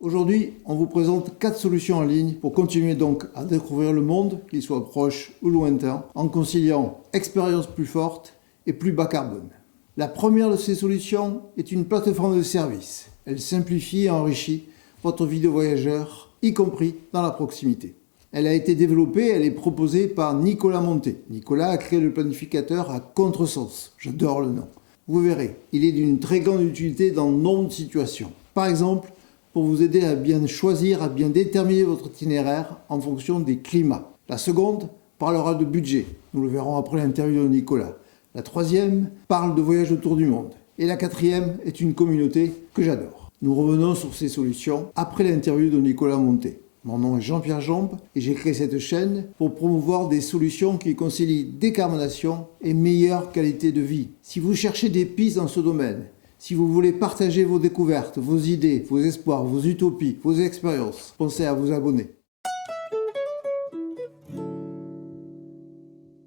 Aujourd'hui, on vous présente 4 solutions en ligne pour continuer donc à découvrir le monde, qu'il soit proche ou lointain, en conciliant expérience plus forte et plus bas carbone. La première de ces solutions est une plateforme de service. Elle simplifie et enrichit votre vie de voyageur, y compris dans la proximité. Elle a été développée, elle est proposée par Nicolas Monté. Nicolas a créé le planificateur à contresens. J'adore le nom. Vous verrez, il est d'une très grande utilité dans nombre de situations. Par exemple, pour vous aider à bien choisir, à bien déterminer votre itinéraire en fonction des climats. La seconde parlera de budget. Nous le verrons après l'interview de Nicolas. La troisième parle de voyage autour du monde. Et la quatrième est une communauté que j'adore. Nous revenons sur ces solutions après l'interview de Nicolas Monté. Mon nom est Jean-Pierre Jombe et j'ai créé cette chaîne pour promouvoir des solutions qui concilient décarbonation et meilleure qualité de vie. Si vous cherchez des pistes dans ce domaine, si vous voulez partager vos découvertes, vos idées, vos espoirs, vos utopies, vos expériences, pensez à vous abonner.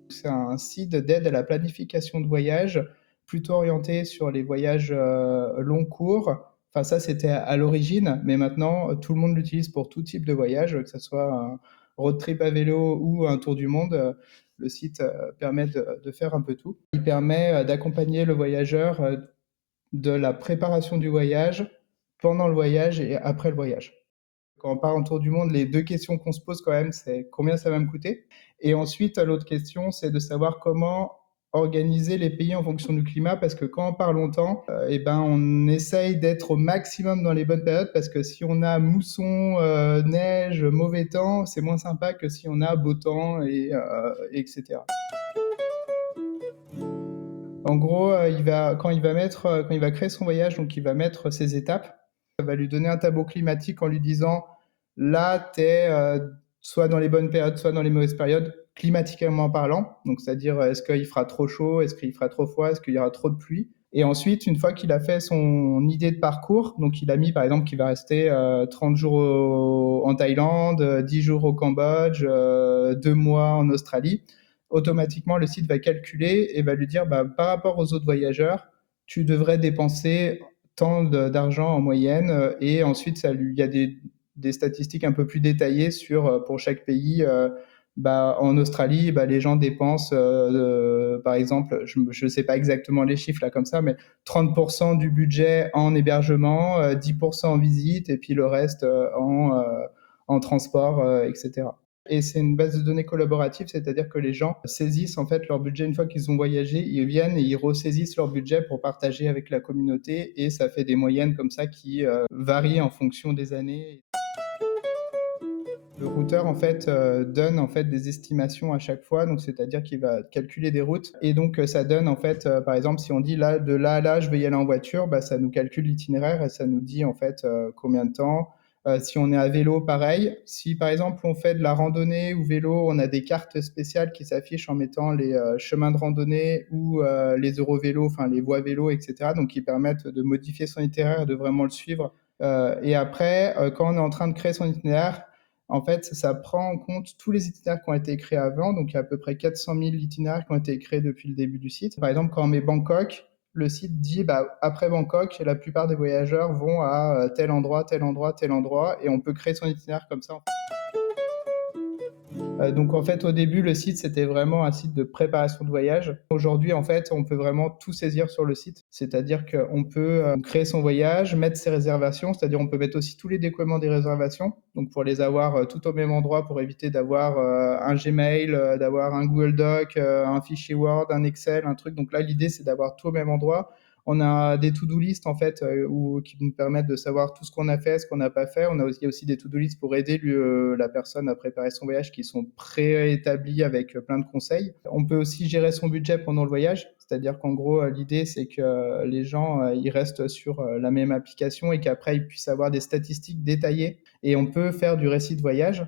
C'est un site d'aide à la planification de voyage, plutôt orienté sur les voyages long cours. Enfin, ça, c'était à l'origine, mais maintenant, tout le monde l'utilise pour tout type de voyage, que ce soit un road trip à vélo ou un tour du monde. Le site permet de faire un peu tout. Il permet d'accompagner le voyageur de la préparation du voyage, pendant le voyage et après le voyage. Quand on part en tour du monde, les deux questions qu'on se pose quand même, c'est combien ça va me coûter? Et ensuite, l'autre question, c'est de savoir comment organiser les pays en fonction du climat, parce que quand on part longtemps, eh ben, on essaye d'être au maximum dans les bonnes périodes, parce que si on a mousson, neige, mauvais temps, c'est moins sympa que si on a beau temps, etc. En gros, quand il va créer son voyage, donc il va mettre ses étapes. Ça va lui donner un tableau climatique en lui disant, là, tu es soit dans les bonnes périodes, soit dans les mauvaises périodes, climatiquement parlant. Donc, c'est-à-dire, est-ce qu'il fera trop chaud, est-ce qu'il fera trop froid, est-ce qu'il y aura trop de pluie. Et ensuite, une fois qu'il a fait son idée de parcours, donc il a mis par exemple qu'il va rester 30 jours en Thaïlande, 10 jours au Cambodge, 2 mois en Australie, automatiquement le site va calculer et va lui dire, bah, par rapport aux autres voyageurs, tu devrais dépenser tant d'argent en moyenne. Et ensuite, il y a des statistiques un peu plus détaillées pour chaque pays. Bah, en Australie, bah, les gens dépensent, par exemple, je ne sais pas exactement les chiffres là comme ça, mais 30% du budget en hébergement, 10% en visite, et puis le reste en transport, etc. Et c'est une base de données collaborative, c'est-à-dire que les gens saisissent en fait leur budget une fois qu'ils ont voyagé, ils viennent et ils ressaisissent leur budget pour partager avec la communauté, et ça fait des moyennes comme ça qui varient en fonction des années. Le routeur en fait donne en fait des estimations à chaque fois, donc c'est-à-dire qu'il va calculer des routes, et donc ça donne en fait par exemple si on dit là de là à là je vais y aller en voiture, bah, ça nous calcule l'itinéraire et ça nous dit en fait combien de temps. Si on est à vélo, pareil. Si par exemple on fait de la randonnée ou vélo, on a des cartes spéciales qui s'affichent en mettant les chemins de randonnée ou les eurovélos, enfin les voies vélo, etc. Donc qui permettent de modifier son itinéraire et de vraiment le suivre. Et après, quand on est en train de créer son itinéraire, en fait, ça prend en compte tous les itinéraires qui ont été créés avant. Donc, il y a à peu près 400 000 itinéraires qui ont été créés depuis le début du site. Par exemple, quand on met Bangkok, le site dit, bah, après Bangkok, la plupart des voyageurs vont à tel endroit, tel endroit, tel endroit, et on peut créer son itinéraire comme ça. Donc en fait, au début, le site, c'était vraiment un site de préparation de voyage. Aujourd'hui, en fait, on peut vraiment tout saisir sur le site. C'est-à-dire qu'on peut créer son voyage, mettre ses réservations, c'est-à-dire on peut mettre aussi tous les découplements des réservations, donc pour les avoir tout au même endroit, pour éviter d'avoir un Gmail, d'avoir un Google Doc, un fichier Word, un Excel, un truc. Donc là, l'idée, c'est d'avoir tout au même endroit. On a des to-do list en fait qui nous permettent de savoir tout ce qu'on a fait, ce qu'on n'a pas fait. Il y a aussi des to-do list pour aider la personne à préparer son voyage qui sont préétablis avec plein de conseils. On peut aussi gérer son budget pendant le voyage, c'est-à-dire qu'en gros l'idée c'est que les gens ils restent sur la même application et qu'après ils puissent avoir des statistiques détaillées, et on peut faire du récit de voyage.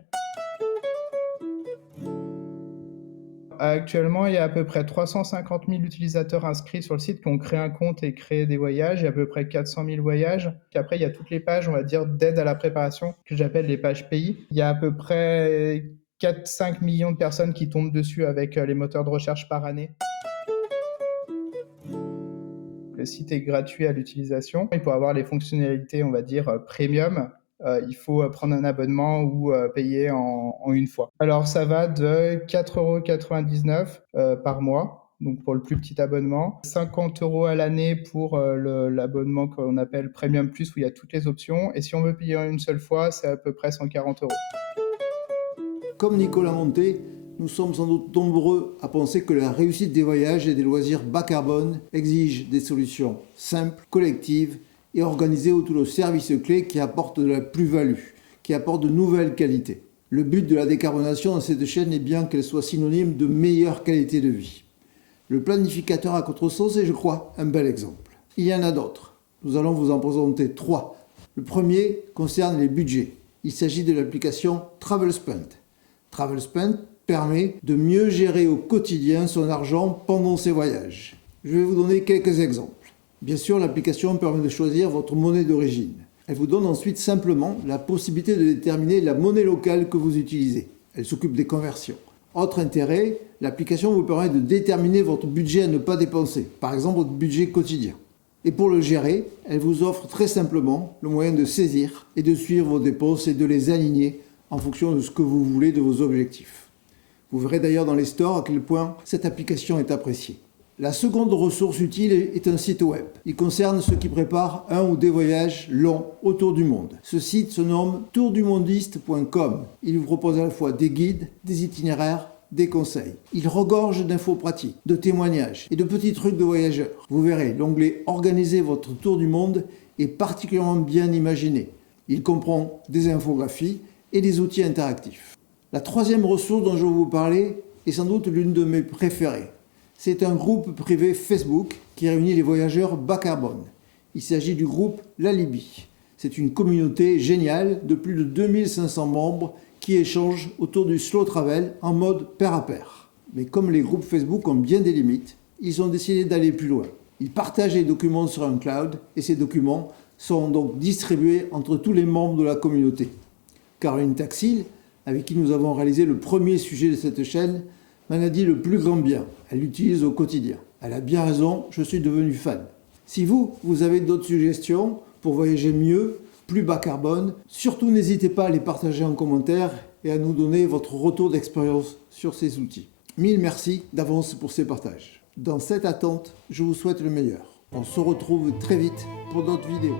Actuellement, il y a à peu près 350 000 utilisateurs inscrits sur le site qui ont créé un compte et créé des voyages. Il y a à peu près 400 000 voyages. Puis après, il y a toutes les pages, on va dire, d'aide à la préparation, que j'appelle les pages pays. Il y a à peu près 4-5 millions de personnes qui tombent dessus avec les moteurs de recherche par année. Le site est gratuit à l'utilisation. Il peut avoir les fonctionnalités, on va dire, premium. il faut prendre un abonnement ou payer en une fois. Alors ça va de 4,99 € par mois, donc pour le plus petit abonnement, 50 € à l'année pour l'abonnement qu'on appelle Premium Plus où il y a toutes les options, et si on veut payer en une seule fois, c'est à peu près 140 €. Comme Nicolas Monté, nous sommes sans doute nombreux à penser que la réussite des voyages et des loisirs bas carbone exige des solutions simples, collectives et organisées autour de services clés qui apportent de la plus-value, qui apportent de nouvelles qualités. Le but de la décarbonation dans cette chaîne est bien qu'elle soit synonyme de meilleure qualité de vie. Le planificateur à contresens est, je crois, un bel exemple. Il y en a d'autres. Nous allons vous en présenter 3. Le premier concerne les budgets. Il s'agit de l'application TravelSpend. TravelSpend permet de mieux gérer au quotidien son argent pendant ses voyages. Je vais vous donner quelques exemples. Bien sûr, l'application permet de choisir votre monnaie d'origine. Elle vous donne ensuite simplement la possibilité de déterminer la monnaie locale que vous utilisez. Elle s'occupe des conversions. Autre intérêt, l'application vous permet de déterminer votre budget à ne pas dépenser, par exemple votre budget quotidien. Et pour le gérer, elle vous offre très simplement le moyen de saisir et de suivre vos dépenses et de les aligner en fonction de ce que vous voulez de vos objectifs. Vous verrez d'ailleurs dans les stores à quel point cette application est appréciée. La seconde ressource utile est un site web. Il concerne ceux qui préparent un ou des voyages longs autour du monde. Ce site se nomme tourdumondiste.com. Il vous propose à la fois des guides, des itinéraires, des conseils. Il regorge d'infos pratiques, de témoignages et de petits trucs de voyageurs. Vous verrez, l'onglet Organiser votre tour du monde est particulièrement bien imaginé. Il comprend des infographies et des outils interactifs. La troisième ressource dont je vais vous parler est sans doute l'une de mes préférées. C'est un groupe privé Facebook qui réunit les voyageurs bas carbone. Il s'agit du groupe La Libye. C'est une communauté géniale de plus de 2500 membres qui échangent autour du slow travel en mode pair à pair. Mais comme les groupes Facebook ont bien des limites, ils ont décidé d'aller plus loin. Ils partagent les documents sur un cloud et ces documents sont donc distribués entre tous les membres de la communauté. Caroline Taxil, avec qui nous avons réalisé le premier sujet de cette chaîne, m'en a dit le plus grand bien. Elle l'utilise au quotidien. Elle a bien raison, je suis devenu fan. Si vous avez d'autres suggestions pour voyager mieux, plus bas carbone, surtout n'hésitez pas à les partager en commentaire et à nous donner votre retour d'expérience sur ces outils. Mille merci d'avance pour ces partages. Dans cette attente, je vous souhaite le meilleur. On se retrouve très vite pour d'autres vidéos.